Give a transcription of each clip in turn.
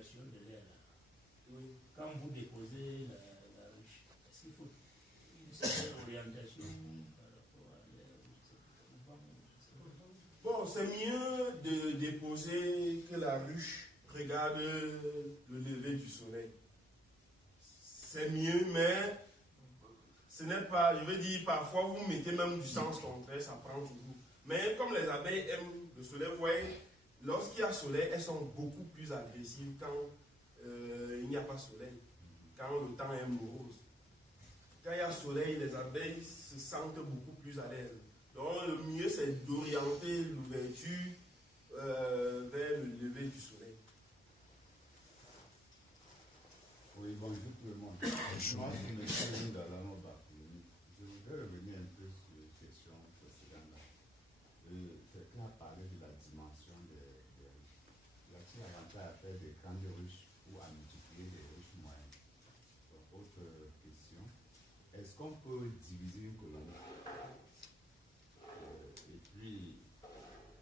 l'orientation de l'air. Oui. Quand vous déposez la ruche, est-ce qu'il faut une certaine orientation par rapport à l'air? Bon, c'est mieux de déposer que la ruche regarde le lever du soleil. C'est mieux, mais ce n'est pas, je veux dire, parfois vous mettez même du sens contraire, ça prend toujours. Mais comme les abeilles aiment le soleil, vous voyez, lorsqu'il y a soleil, elles sont beaucoup plus agressives quand il n'y a pas soleil, quand le temps est morose. Quand il y a soleil, les abeilles se sentent beaucoup plus à l'aise. Donc le mieux c'est d'orienter l'ouverture vers le lever du soleil. Oui, bonjour tout le monde. Moi, je me suis dans la note d'accueil. Je voudrais revenir un peu sur les questions précédentes. Quelqu'un a parlé de la dimension des ruches. Il y a aussi avantage à faire des grandes ruches ou à multiplier des ruches moyennes. Donc, autre question. Est-ce qu'on peut diviser une colonie? Et puis,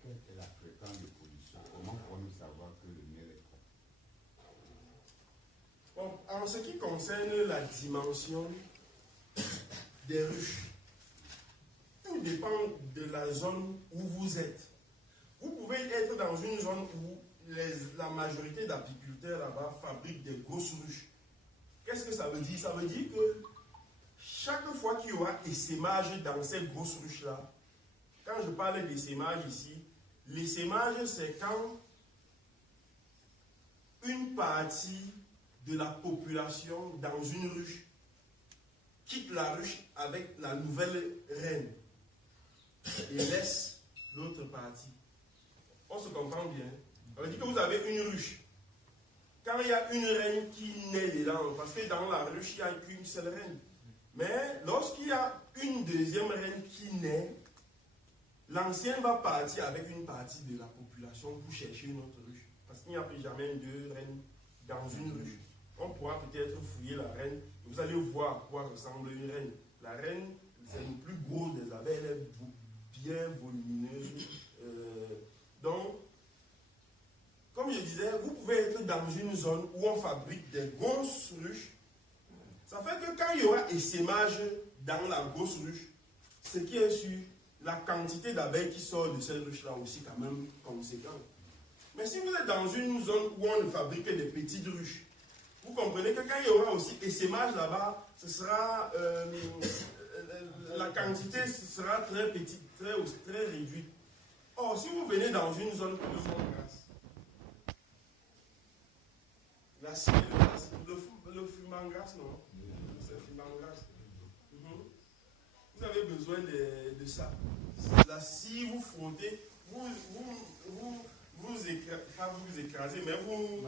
quelle est la fréquence de pollution? Comment pourrions-nous savoir que le miel est propre? Bon, en ce qui concerne la dimension des ruches, tout dépend de la zone où vous êtes. Vous pouvez être dans une zone où la majorité d'apiculteurs là-bas fabriquent des grosses ruches. Qu'est-ce que ça veut dire? Ça veut dire que chaque fois qu'il y aura essaimage dans ces grosses ruches-là, quand je parle d'essaimage ici, l'essaimage c'est quand une partie de la population dans une ruche quitte la ruche avec la nouvelle reine et laisse l'autre partie. On se comprend bien. Ça veut dire que vous avez une ruche. Quand il y a une reine qui naît dedans, parce que dans la ruche, il n'y a qu'une seule reine. Mais lorsqu'il y a une deuxième reine qui naît, l'ancienne va partir avec une partie de la population pour chercher une autre ruche. Parce qu'il n'y a plus jamais deux reines dans une ruche. On pourra peut-être fouiller la reine. Vous allez voir à quoi ressemble une reine. La reine, c'est une plus grosse des abeilles. Elle est bien volumineuse. Donc, comme je disais, vous pouvez être dans une zone où on fabrique des grosses ruches. Ça fait que quand il y aura essaimage dans la grosse ruche, ce qui est sûr, la quantité d'abeilles qui sort de cette ruche-là aussi quand même conséquente. Mais si vous êtes dans une zone où on ne fabrique que des petites ruches, vous comprenez que quand il y aura aussi essaimage là-bas, ce sera la quantité sera très petite, très réduite. Or, si vous venez dans une zone plus grasse, le fumant grasse, non? C'est le fumant grasse. Vous avez besoin de ça. Là, si vous frottez, vous écrasez, mais vous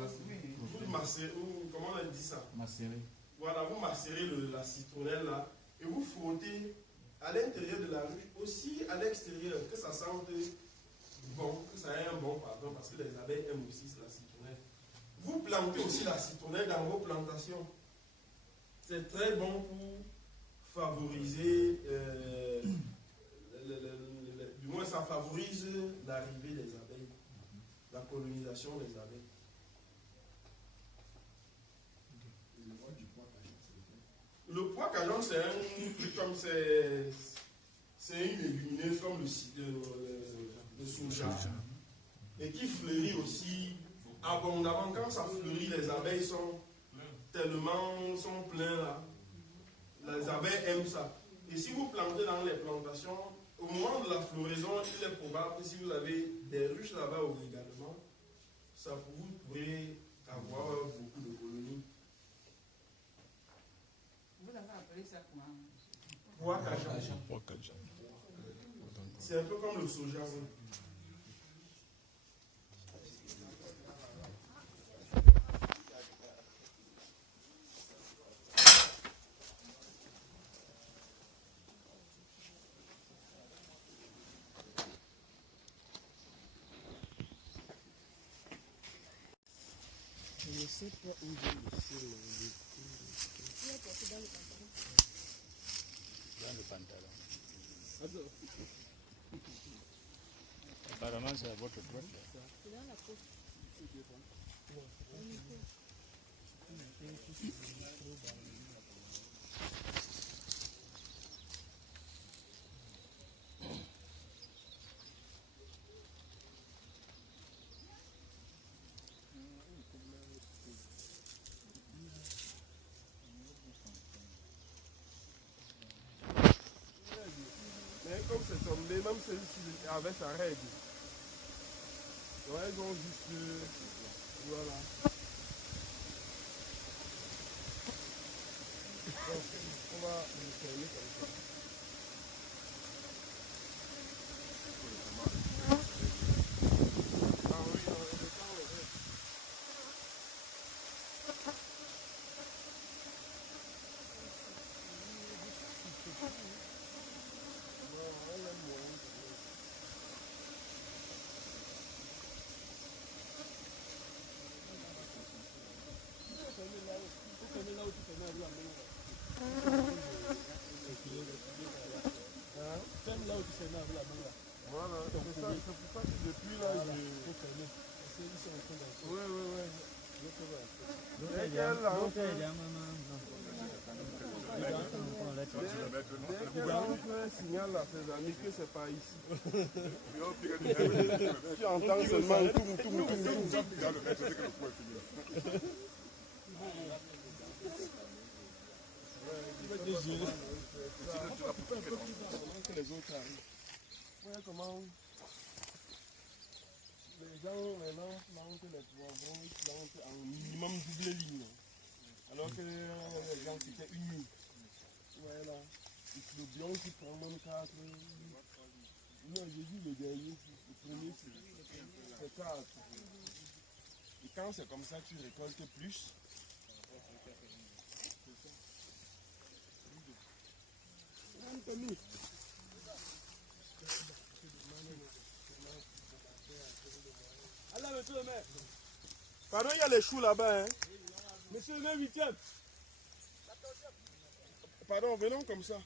macérez, comment on a dit ça? Macérer. Voilà, vous macérez la citronnelle là, et vous frottez à l'intérieur de la ruche, aussi à l'extérieur, que ça sente bon, que ça ait un bon parfum, parce que les abeilles aiment aussi la citronnelle. Vous plantez aussi la citronnelle dans vos plantations. C'est très bon pour favoriser, du moins ça favorise l'arrivée des abeilles, la colonisation des abeilles. Le pois cajon, c'est un truc comme c'est une légumineuse comme le soja et qui fleurit aussi abondamment. Quand ça fleurit, les abeilles sont pleins là. Les abeilles aiment ça. Et si vous plantez dans les plantations, au moment de la floraison, il est probable que si vous avez des ruches là-bas également, vous pourrez avoir beaucoup de colonies. Vous avez appelé ça comment? Pois cajon. C'est un peu comme le soja. Je ne sais pas où je laisser Dans le pantalon. Alors, Apparemment, c'est à votre droite. c'est dans la poche. Mais comme c'est tombé, même celui-ci avait sa règle. Ouais, ils ont juste... voilà. Donc, on va le fermer comme ça. Ah oui, on le temps le reste. Non, on l'aime moins. Voilà, c'est pour ça que depuis là, oui. Dès qu'elle signale à ses amis que c'est pas ici. Tu entends seulement tout. Que les autres arrivent. Ouais, comment les gens maintenant plantent les poivrons, ils plantent en minimum double ligne. Alors que les gens c'était une ligne. Voilà. Et puis le blanc qui prend même 4. Non, j'ai dit le dernier, le premier c'est 4. Et quand c'est comme ça, tu récoltes plus. Alors, monsieur le maire. Pardon, il y a les choux là-bas. Hein? Monsieur le maire, 8e. Pardon, venons comme ça.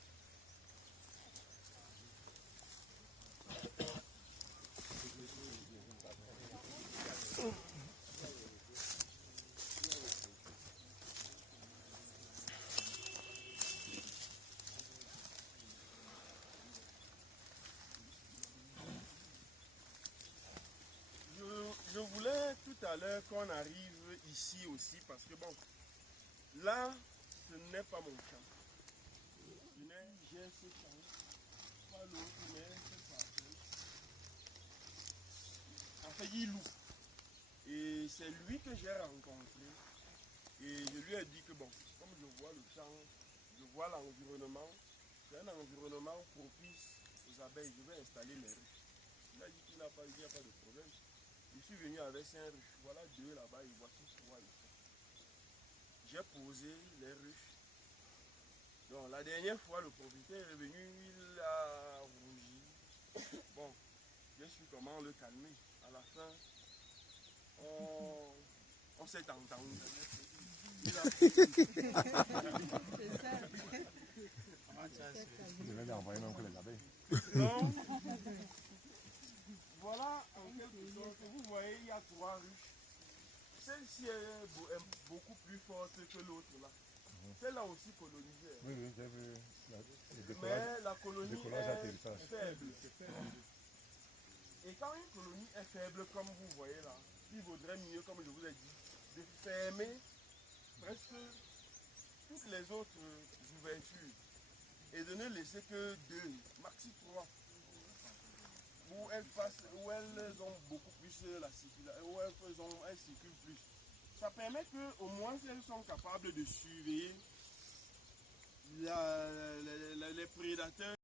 Je voulais tout à l'heure qu'on arrive ici aussi parce que bon, là, ce n'est pas mon champ. J'ai ce champ, pas l'autre, mais ce parcelle. En fait, il loue. Et c'est lui que j'ai rencontré. Et je lui ai dit que bon, comme je vois le champ, je vois l'environnement, c'est un environnement propice aux abeilles, je vais installer les ruches. Il a dit qu'il n'y a pas de problème. Je suis venu avec 5 ruches, voilà 2 là-bas et voici 3 ici. J'ai posé les ruches. Donc la dernière fois, le propriétaire est venu, il a rougi. Bon, j'ai su comment le calmer. À la fin, on s'est entendu. Donc, voilà en quelque sorte, vous voyez, il y a 3 ruches. Celle-ci est beaucoup plus forte que l'autre là. Celle-là aussi colonisée. Oui, j'ai vu. Mais la colonie est faible. Et quand une colonie est faible, comme vous voyez là, il vaudrait mieux, comme je vous ai dit, de fermer presque toutes les autres ouvertures et de ne laisser que 2, maxi 3, où elles ont beaucoup plus la circulation, où elles circulent plus. Ça permet qu'au moins elles sont capables de surveiller les prédateurs.